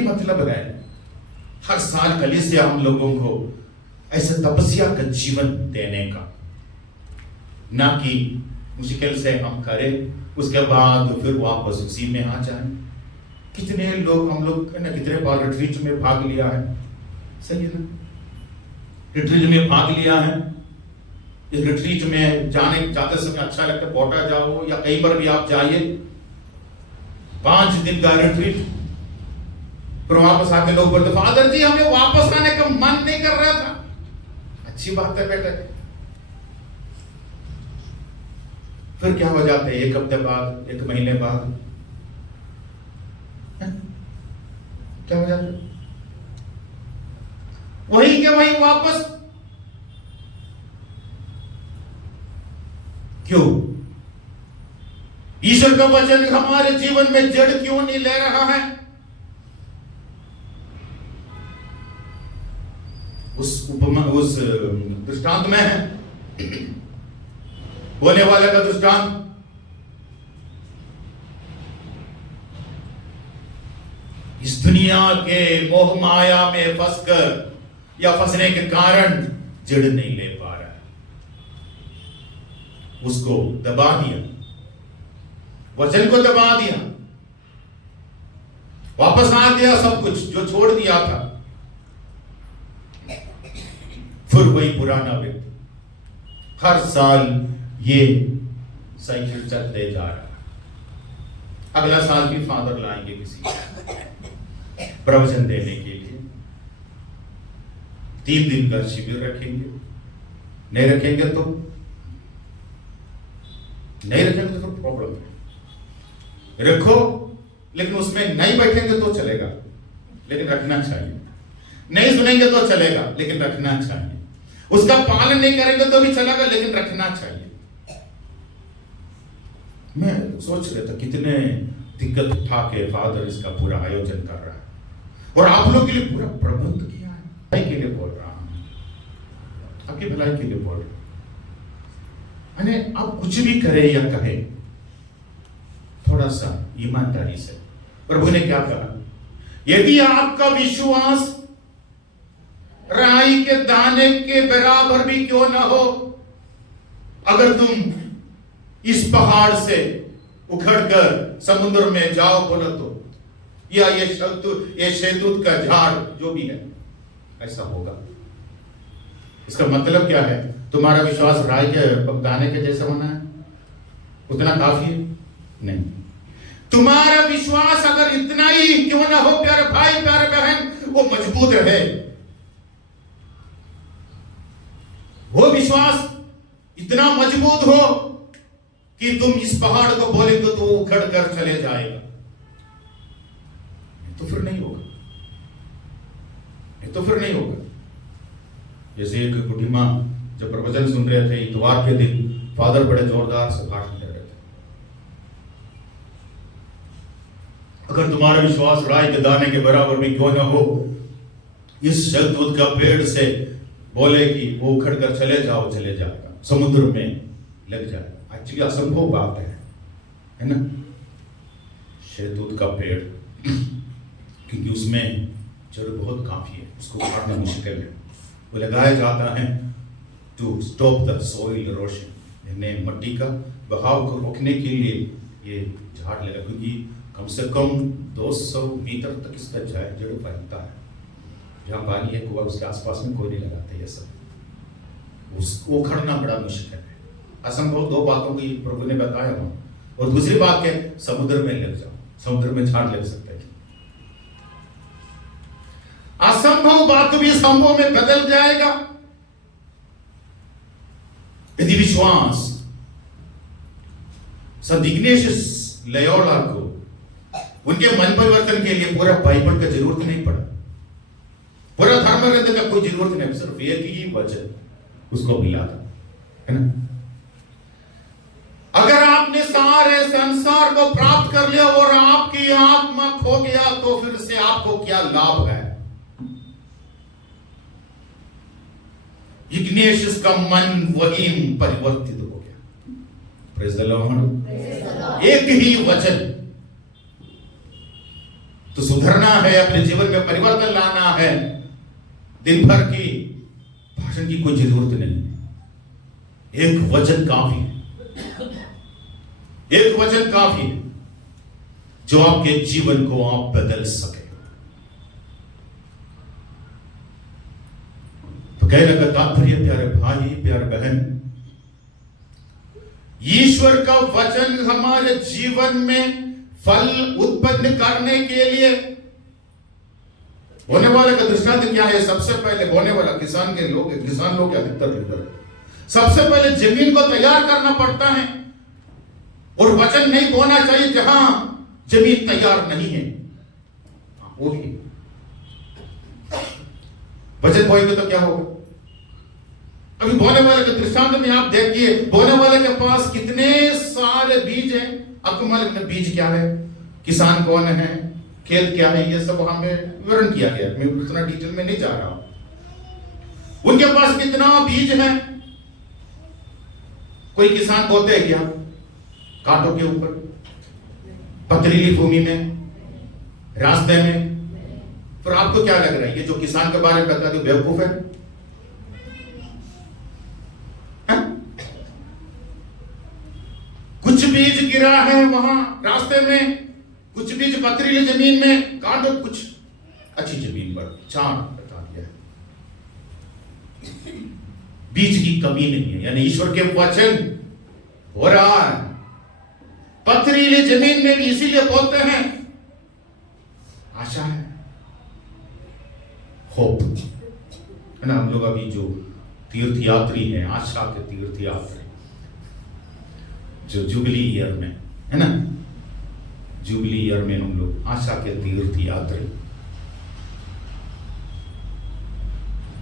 मतलब है। हर साल कलीसिया हम लोगों को ऐसे तपस्या का जीवन देने का, ना कि मुश्किल से हम करें उसके बाद फिर वापस उसी में आ जाएं। कितने लोग हम लोग ना, कितने बार रिट्रीट में भाग लिया है, सही है ना, रिट्रीट में भाग लिया है। इस रिट्रीट में जाते समय अच्छा लगता है, पोटा जाओ या कहीं पर भी आप जाइए, 5 दिन का रिट्रीट, फिर वापस आके लोग बोलते फादर जी हमें वापस आने का मन नहीं कर रहा था। अच्छी बात है बेटा। फिर क्या हो जाते हैं 1 हफ्ते बाद, 1 महीने बाद क्या हो जाता है? वहीं के वहीं वापस। क्यों? ईश्वर का वचन हमारे जीवन में जड़ क्यों नहीं ले रहा है? उस दृष्टांत में है, बोले वाले का दृष्टांत। इस दुनिया के मोह माया में फंसकर या फंसने के कारण जड़ नहीं ले पा रहा है, उसको दबा दिया, वचन को दबा दिया, वापस आ गया सब कुछ जो छोड़ दिया था। फिर वही पुराना व्यक्ति, हर साल ये साइकिल चलते जा रहा है। अगला साल भी फादर लाएंगे किसी प्रवचन देने के लिए, 3 दिन का शिविर रखेंगे। नहीं रखेंगे तो फिर प्रॉब्लम है। रखो, लेकिन उसमें नहीं बैठेंगे तो चलेगा, लेकिन रखना चाहिए। नहीं सुनेंगे तो चलेगा, लेकिन रखना चाहिए। उसका पालन नहीं करेंगे तो भी चलेगा, लेकिन रखना चाहिए। मैं सोच रहा था कितने दिक्कत उठा के फादर इसका पूरा आयोजन कर रहा है, और आप लोग के लिए पूरा प्रबंध किया है। भलाई के लिए बोल रहा हूं, आपकी भलाई के लिए बोल रहा हूं। आप कुछ भी करें या कहें, थोड़ा सा ईमानदारी से। प्रभु ने क्या कहा? यदि आपका विश्वास राई के दाने के बराबर भी क्यों न हो, अगर तुम इस पहाड़ से उखड़कर समुद्र में जाओ बोलो तो, या ये शहतूत का झाड़ जो भी है, ऐसा होगा। इसका मतलब क्या है? तुम्हारा विश्वास राई के दाने के जैसा होना है, उतना काफी है? नहीं। तुम्हारा विश्वास अगर इतना ही क्यों ना हो प्यारे भाई प्यारे बहन, वो मजबूत रहे, वो विश्वास इतना मजबूत हो कि तुम इस पहाड़ को बोलेंगे तो वो उखड़ कर चले जाएगा, तो फिर नहीं होगा, तो फिर नहीं होगा। जैसे एक बुढ़ी माँ जब प्रवचन सुन रहे थे इतवार के दिन, फादर बड़े जोरदार से भाषण दे रहे थे। अगर तुम्हारा विश्वास राई के दाने के बराबर भी क्यों न हो, इस शहतूत का पेड़ से बोले कि वो उखड़ कर चले जाओ, चले जाएगा, समुद्र में लग जाएगा। एक्चुअली असंभव बात है ना, शहतूत का पेड़, क्योंकि उसमें जड़ बहुत काफी है, उसको उखाड़ना मुश्किल है। वो लगाया जाता है to stop the soil erosion, यानी मट्टी का बहाव को रोकने के लिए ये झाड़ लगा, क्योंकि कम से कम 200 मीटर तक इसका जड़ फैलता है। जहाँ पानी है कुआ, उसके आसपास में कोई नहीं लगाते ये सब, उसको उखड़ना बड़ा मुश्किल है, असंभव। दो बातों की प्रभु ने बताया वहां। और दूसरी बात है, समुद्र में लग जाओ, समुद्र में झाड़ लग सकता है। असंभव बात भी संभव में बदल जाएगा यदि विश्वास। संत इग्नेशियस लोयोला को उनके मन परिवर्तन के लिए पूरा बाइबल का जरूरत नहीं पड़ा, पूरा धर्म ग्रंथ का कोई जरूरत नहीं, सिर्फ एक ही वचन उसको मिला था, है ना। अगर आपने सारे संसार को प्राप्त कर लिया और आपकी आत्मा खो गया तो फिर से आपको क्या लाभ है। इग्नेशियस का मन वही परिवर्तित हो गया। Praise the Lord. एक ही वचन तो सुधरना है, अपने जीवन में परिवर्तन लाना है, दिन भर की भाषण की कोई जरूरत नहीं, एक वचन काफी है, एक वचन काफी है जो आपके जीवन को आप बदल सके। तो कहने का तात्पर्य प्यारे भाई, प्यारे बहन, ईश्वर का वचन हमारे जीवन में फल उत्पन्न करने के लिए बोने वाले का दृष्टांत क्या है। सबसे पहले बोने वाला किसान लोग अधिकतर सबसे पहले जमीन को तैयार करना पड़ता है, और वचन नहीं बोना चाहिए जहां जमीन तैयार नहीं है। वो भी वचन बोएंगे तो क्या होगा। अभी बोने वाले के दृष्टांत में आप देखिए, बोने वाले के पास कितने सारे बीज हैं। आपको मालूम है बीज क्या है, किसान कौन है, खेत क्या है, ये सब वहां में विवरण किया गया, मैं उतना डिटेल में नहीं जा रहा हूं। उनके पास कितना बीज है। कोई किसान बोते हैं क्या कांटों के ऊपर, पथरीली भूमि में, रास्ते में। फिर आपको क्या लग रहा है, ये जो किसान के बारे में बता दो बेवकूफ है? कुछ बीज गिरा है वहां रास्ते में, कुछ बीज पथरीली जमीन में, काटो कुछ अच्छी जमीन पर, चार बता दिया। बीज की कमी नहीं है, यानी ईश्वर के वचन हो रहा है। पथरीली जमीन में भी इसीलिए बोलते हैं आशा है, होप है ना। हम लोग अभी जो तीर्थ यात्री हैं, आशा के तीर्थ यात्री, जो जुबली ईयर में है ना, जुबली ईयर में हम लोग आशा के तीर्थ यात्री।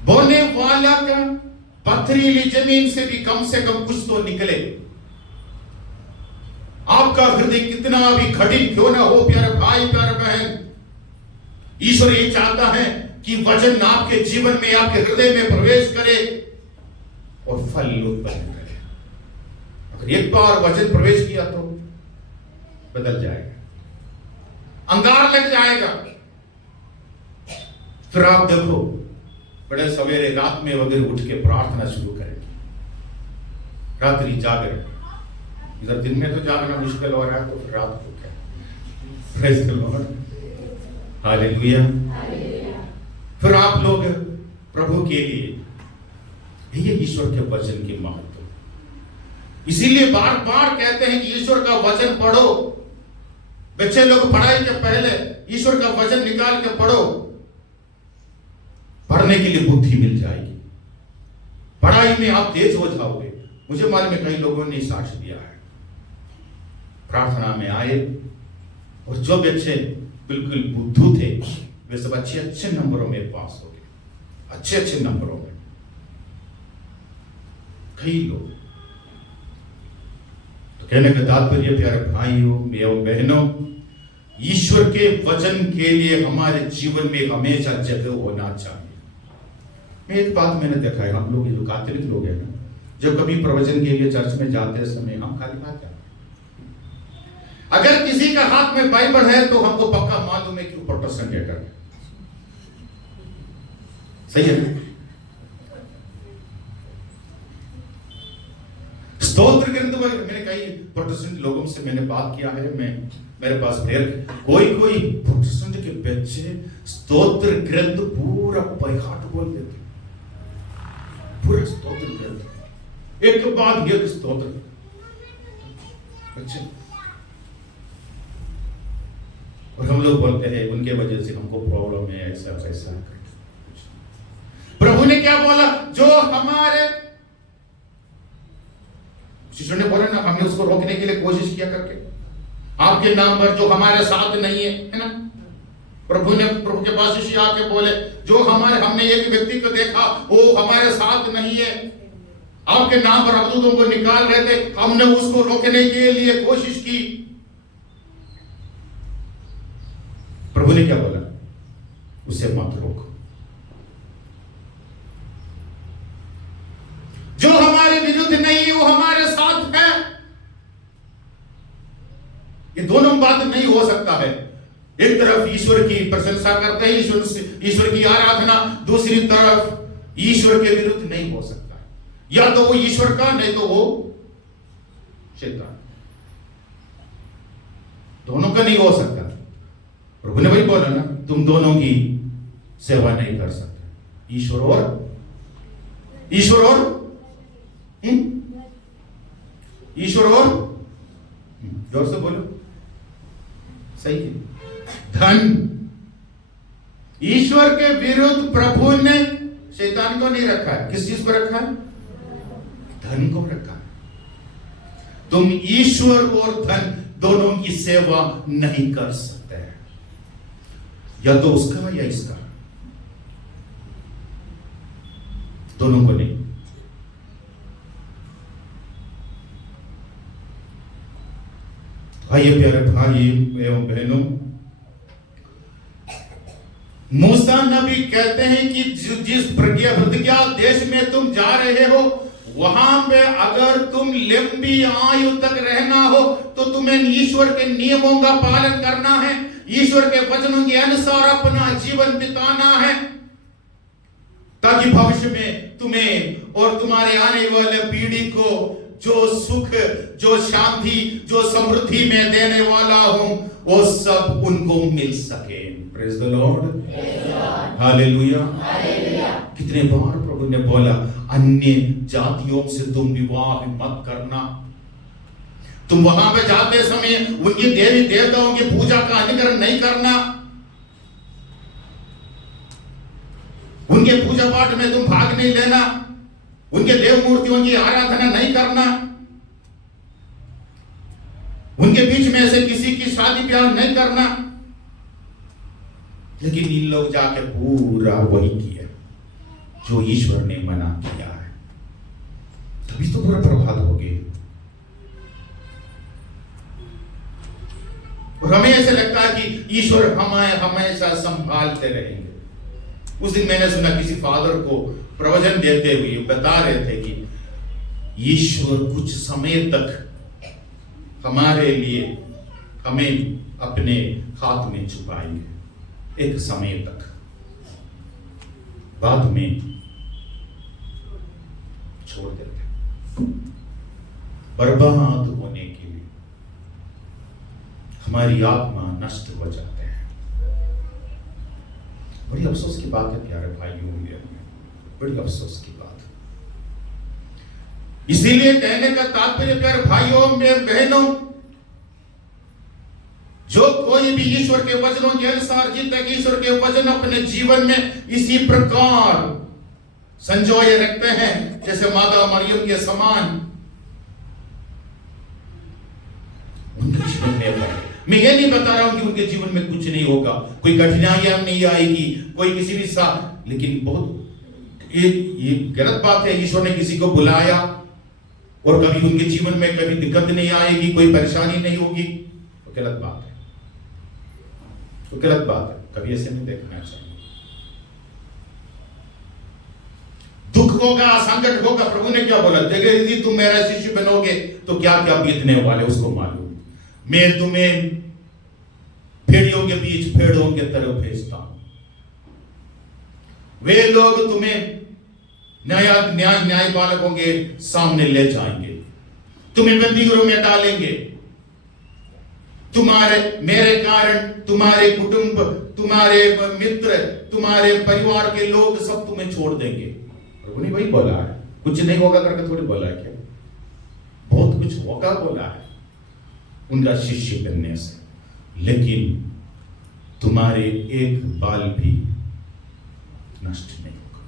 बोने वाला का पथरीली जमीन से भी कम से कम कुछ तो निकले। आपका हृदय कितना भी कठिन क्यों ना हो प्यारे भाई, प्यारे बहन, ईश्वर ये चाहता है कि वचन आपके जीवन में, आपके हृदय में प्रवेश करे और फल उत्पन्न करे। अगर एक बार वचन प्रवेश किया तो बदल जाएगा, अंगार लग जाएगा। फिर आप देखो बड़े सवेरे रात में वगैरह उठ के प्रार्थना शुरू करेंगे, रात्रि जागरण। इधर दिन में तो जागना मुश्किल हो रहा है, तो फिर रात को क्या। Praise the Lord, hallelujah. फिर आप लोग प्रभु के लिए, ये ईश्वर के वचन की महत्व। इसीलिए बार बार कहते हैं कि ईश्वर का वचन पढ़ो। बच्चे लोग पढ़ाई के पहले ईश्वर का वचन निकाल के पढ़ो, पढ़ने के लिए बुद्धि मिल जाएगी, पढ़ाई में आप तेज हो जाओगे। मुझे मालूम है कई लोगों ने साक्ष्य दिया है, प्रार्थना में आए और जो बच्चे बिल्कुल बुद्धू थे वे सब अच्छे अच्छे नंबरों में पास हो गए, अच्छे अच्छे नंबरों में। कई लोग। तो कहने का तात्पर्य प्यारे भाइयों एवं बहनों, ईश्वर के वचन के लिए हमारे जीवन में हमेशा जगह होना चाहिए। मैं एक बात मैंने देखा है, हम लोग ये जो कैथोलिक लोग हैं ना, जब कभी प्रवचन के लिए चर्च में जाते समय हम खाली हाथ जाते हैं। अगर किसी का हाथ में बाइबल है तो हमको पक्का मालूम है कि वो प्रोटेस्टेंट है। सही है ना? स्तोत्र ग्रंथ वगैरह, मैंने कई प्रोटेस्टेंट लोगों से मैंने बात किया है, मेरे पास प्रेयर, कोई प्रोटेस्टेंट के बच्चे स्तोत्र ग्रंथ पूरा बायहार्ट बोल देते, पूरा स्तोत्र ग्रंथ एक के बाद एक स्तोत्र। अच्छा, और हम लोग बोलते हैं उनके वजह से हमको प्रॉब्लम है, ऐसा वैसा। प्रभु ने क्या बोला? जो हमारे शिष्यों ने बोला ना, हमने उसको रोकने के लिए कोशिश किया करके, आपके नाम पर जो हमारे साथ नहीं है ना। प्रभु के पास शिष्य आके बोले, जो हमने एक व्यक्ति को देखा वो हमारे साथ नहीं है, आपके नाम पर अबदूतों को निकाल रहे थे, हमने उसको रोकने के लिए कोशिश की। प्रभु ने क्या बोला? उसे मत रोक। जो हमारे विरुद्ध नहीं है वो हमारे साथ है। ये दोनों बात नहीं हो सकता है। एक तरफ ईश्वर की प्रशंसा करते हैं, ईश्वर की आराधना, दूसरी तरफ ईश्वर के विरुद्ध नहीं हो सकता है। या तो वो ईश्वर का, नहीं तो वो शैतान, दोनों का नहीं हो सकता। प्रभु ने वही बोला ना, तुम दोनों की सेवा नहीं कर सकते, ईश्वर और जोर से बोलो, सही है। धन, ईश्वर के विरुद्ध प्रभु ने शैतान को नहीं रखा है। किस चीज को रखा है? धन को रखा है। तुम ईश्वर और धन दोनों की सेवा नहीं कर सकते हैं, या तो उसका या इसका, दोनों को नहीं। भाई प्यारे भाई एवं बहनों, मूसा नबी कहते हैं कि जिस प्रतिज्ञा देश में तुम जा रहे हो, वहां पे अगर तुम लंबी आयु तक रहना हो तो तुम्हें ईश्वर के नियमों का पालन करना है, ईश्वर के वचनों के अनुसार अपना जीवन बिताना है, ताकि भविष्य में तुम्हें और तुम्हारे आने वाले पीढ़ी को जो सुख, जो शांति, जो समृद्धि में देने वाला हूं, वो सब उनको मिल सके। Praise the Lord, hallelujah. कितने बार प्रभु ने बोला, अन्य जातियों से तुम विवाह मत करना। तुम वहां पे जाते समय उनकी देवी देवताओं की पूजा का अनुकरण नहीं करना, उनके पूजा पाठ में तुम भाग नहीं लेना, उनके देव मूर्तियों की आराधना नहीं करना, उनके बीच में से किसी की शादी ब्याह नहीं करना। लेकिन इन लोग जाके पूरा वही किया जो ईश्वर ने मना किया है, तभी तो पूरा प्रभात हो गए। और हमें ऐसा लगता है कि ईश्वर हमें हमेशा संभालते रहेंगे। उस दिन मैंने सुना किसी फादर को प्रवचन देते हुए बता रहे थे कि ईश्वर कुछ समय तक हमारे लिए हमें अपने हाथ में छुपाएंगे, एक समय तक, बाद में छोड़ देते, बर्बाद होने के लिए हमारी आत्मा नष्ट हो जाते हैं। बड़ी अफसोस की बात है प्यारे भाइयों, बड़ी अफसोस की बात। इसीलिए कहने का तात्पर्य प्यारे भाइयों में बहनों, जो कोई भी ईश्वर के वचनों के अनुसार जीते, ईश्वर के वचन अपने जीवन में इसी प्रकार संजोए रखते हैं जैसे माता मरियम के समान, उनके जीवन में, मैं ये नहीं बता रहा हूं कि उनके जीवन में कुछ नहीं होगा, कोई कठिनाइयां नहीं आएगी, कोई किसी भी लेकिन बहुत ये गलत बात है। ईश्वर ने किसी को बुलाया और कभी उनके जीवन में कभी दिक्कत नहीं आएगी, कोई परेशानी नहीं होगी, तो गलत बात है, तो गलत बात है। कभी ऐसे नहीं देखना चाहिए। दुख होगा, संकट होगा, प्रभु ने क्या बोला, देखो यदि तुम मेरा शिष्य बनोगे तो क्या क्या बीतने वाले उसको मालूम। मैं तुम्हें भेड़ियों के बीच भेड़ों के तरफ भेजता हूं। वे लोग तुम्हें न्यायपालकों के सामने ले जाएंगे, तुम्हें बंदीगृह में डालेंगे, तुम्हारे मेरे कारण तुम्हारे कुटुंब, तुम्हारे मित्र, तुम्हारे परिवार के लोग सब तुम्हें छोड़ देंगे। प्रभु ने वही बोला है, कुछ नहीं होगा करके थोड़ी बोला है क्या, बहुत कुछ होगा बोला है उनका शिष्य बनने से। लेकिन तुम्हारे एक बाल भी नष्ट नहीं होगा,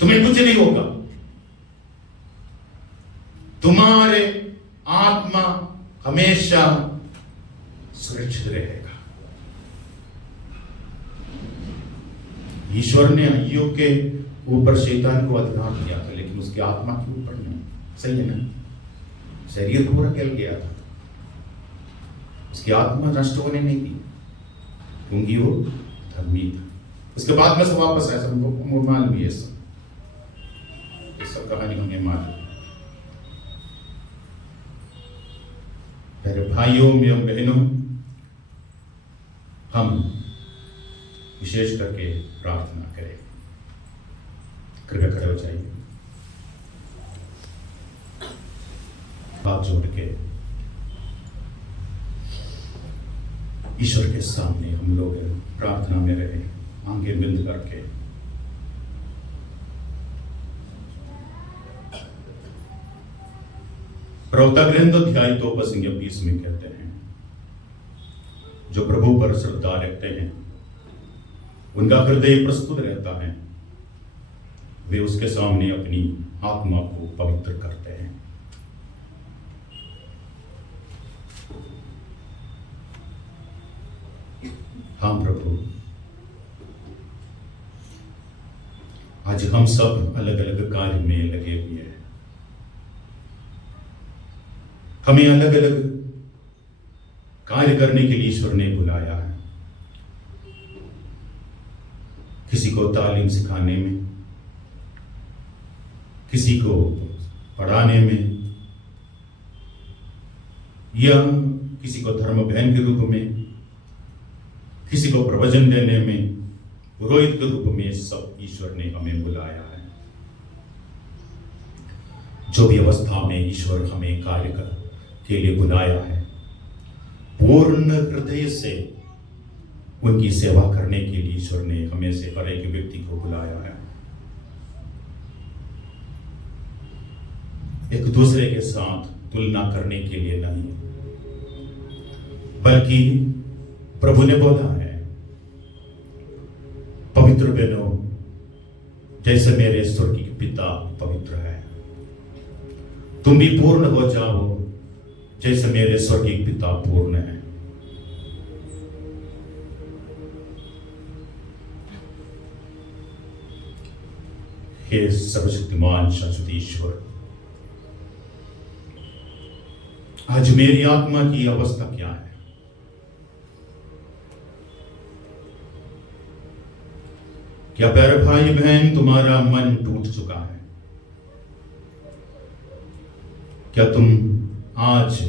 तुम्हें कुछ नहीं होगा, तुम्हारे आत्मा हमेशा सुरक्षित रहेगा। ईश्वर ने अय्यूब के ऊपर शैतान को अधिकार दिया था, लेकिन उसकी आत्मा के ऊपर नहीं। सही है ना, शरीर पूरा गल गया था, उसकी आत्मा नष्ट होने नहीं दी, क्योंकि वो धर्मी था। उसके बाद में से वापस आया, सबको मालूम भी है, सब कहानी हमें मालूम। मेरे भाइयों एवं बहनों, हम विशेष करके प्रार्थना करें। कृपया खड़े हो जाइए, हाथ जोड़ के ईश्वर के सामने हम लोग प्रार्थना में रहे, आंखें बंद करके। प्रवक्ता ग्रंथ अध्याय 2:20 में कहते हैं, जो प्रभु पर श्रद्धा रखते हैं उनका हृदय प्रस्तुत रहता है, वे उसके सामने अपनी आत्मा को पवित्र करते हैं। हाँ प्रभु, आज हम सब अलग अलग कार्य में लगे हुए हैं, हमें अलग अलग कार्य करने के लिए ईश्वर ने बुलाया है। किसी को तालीम सिखाने में, किसी को पढ़ाने में, या किसी को धर्म बहन के रूप में, किसी को प्रवचन देने में, पुरोहित के रूप में, सब ईश्वर ने हमें बुलाया है। जो भी अवस्था में ईश्वर हमें कार्य के लिए बुलाया है, पूर्ण हृदय से उनकी सेवा करने के लिए ईश्वर ने हमें से हर एक व्यक्ति को बुलाया है। एक दूसरे के साथ तुलना करने के लिए नहीं, बल्कि प्रभु ने बोला है, पवित्र बनो जैसे मेरे स्वर्गीय पिता पवित्र है, तुम भी पूर्ण हो जाओ जैसे मेरे स्वर्गीय पिता पूर्ण है। हे सर्वशक्तिमान शाश्वत ईश्वर, आज मेरी आत्मा की अवस्था क्या है? क्या प्यारे भाई बहन, तुम्हारा मन टूट चुका है? क्या तुम आज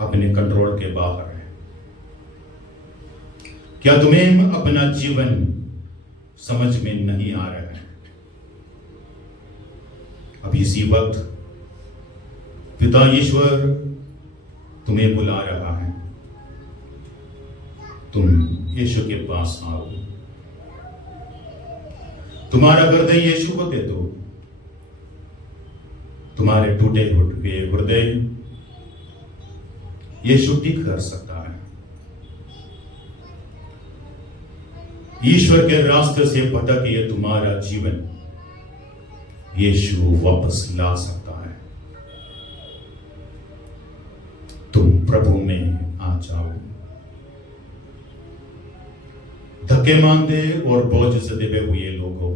अपने कंट्रोल के बाहर है? क्या तुम्हें अपना जीवन समझ में नहीं आ रहा है? अब इसी वक्त पिता ईश्वर तुम्हें बुला रहा है, तुम यीशु के पास आओ, तुम्हारा हृदय यीशु को दे दो। तुम्हारे टूटे हुए हृदय यीशु ठीक कर सकता है। ईश्वर के रास्ते से भटक ये तुम्हारा जीवन यीशु वापस ला सकता है। तुम प्रभु में आ जाओ। धक्के मारते और बोझ से दबे हुए लोगों,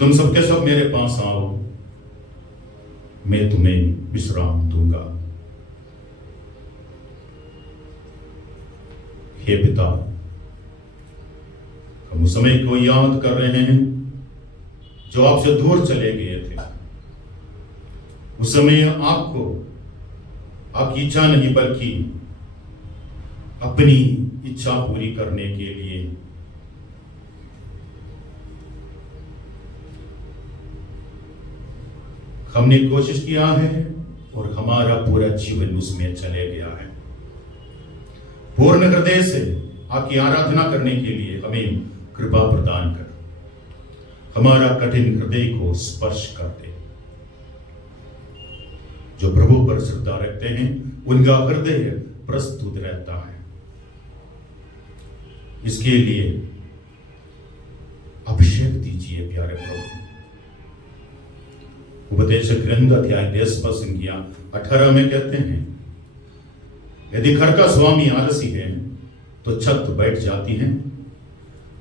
तुम सबके सब मेरे पास आओ, मैं तुम्हें विश्राम दूंगा। हे पिता, हम उस समय को याद कर रहे हैं जो आपसे दूर चले गए थे। उस समय आपको आपकी इच्छा नहीं बल्कि अपनी इच्छा पूरी करने के लिए हमने कोशिश किया है और हमारा पूरा जीवन उसमें चले गया है। पूर्ण हृदय से आपकी आराधना करने के लिए हमें कृपा प्रदान कर हमारा कठिन हृदय को स्पर्श कर दे। जो प्रभु पर श्रद्धा रखते हैं उनका हृदय प्रस्तुत रहता है। इसके लिए अभिषेक दीजिए प्यारे प्रभु। उपदेश ग्रंथ अध्याय 10:18 में कहते हैं, यदि घर का स्वामी आलसी है तो छत बैठ जाती है,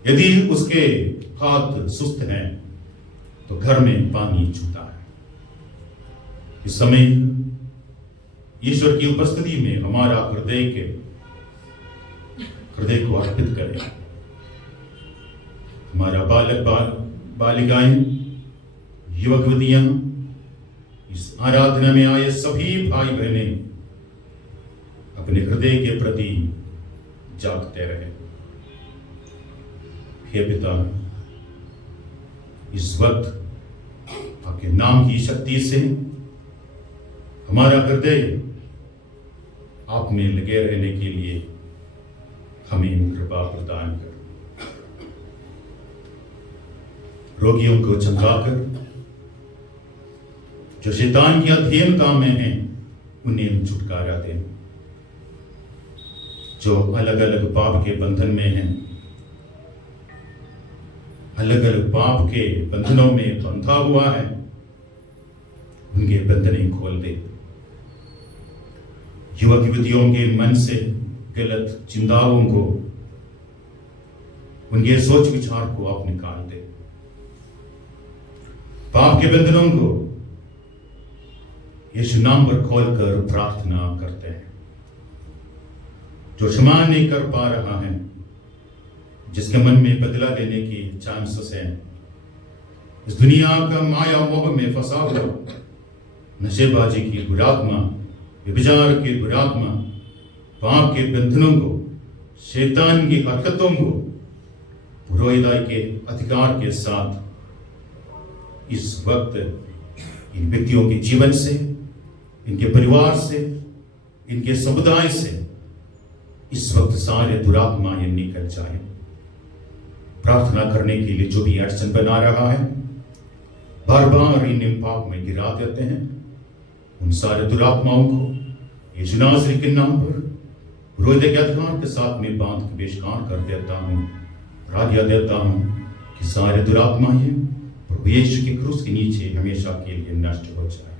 यदि उसके हाथ सुस्त हैं तो घर में पानी छूता है। इस समय ईश्वर की उपस्थिति में हमारा हृदय को अर्पित करें। हमारा बालिकाएं, युवक युवतियां, इस आराधना में आए सभी भाई बहनें अपने हृदय के प्रति जागते रहे। हे पिता, इस वक्त आपके नाम की शक्ति से हमारा हृदय आप में लगे रहने के लिए हमें कृपा प्रदान कर। रोगियों को चंगाकर, जो शैतान की अधीनता में हैं उन्हें छुटकारा दे। जो अलग अलग पाप के बंधन में हैं, अलग अलग पाप के बंधनों में बंधा हुआ है, उनके बंधनें खोल दे। युवक युवतियों के मन से गलत चिंताओं को, उनके सोच विचार को आप निकाल दे। पाप के बंधनों को यीशु नाम पर खोलकर प्रार्थना करते हैं। जो क्षमा नहीं कर पा रहा है, जिसके मन में बदला लेने की चांसेस है, इस दुनिया का माया मोह में फंसा हुआ, नशेबाजी की दुरात्मा, व्यभिचार की दुरात्मा, पाप के बंधनों को, शैतान की हरकतों को पुरोहिताई के अधिकार के साथ इस वक्त इन व्यक्तियों के जीवन से, इनके परिवार से, इनके समुदाय से इस वक्त सारे दुरात्माएं निकल जाए। प्रार्थना करने के लिए जो भी अड़चन बना रहा है, बार बार इन पाप में गिरा देते हैं, उन सारे दुरात्माओं को यीशु नासरी के नाम पर रोहित के अधिकार के साथ में बांध के पेशकार कर देता हूं। आज्ञा देता हूं कि सारे दुरात्माएं प्रभु यीशु के क्रूस के नीचे हमेशा के लिए नष्ट हो जाए।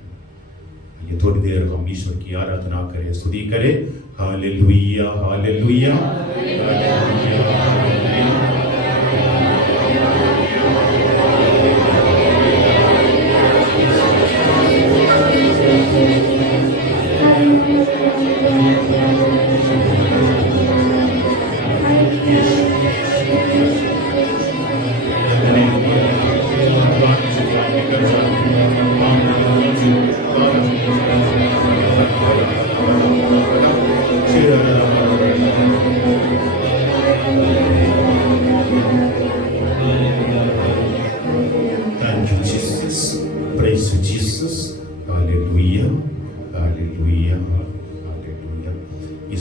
ये थोड़ी देर हम ईश्वर की आराधना करें, स्तुति करें। Hallelujah, hallelujah, hallelujah, hallelujah.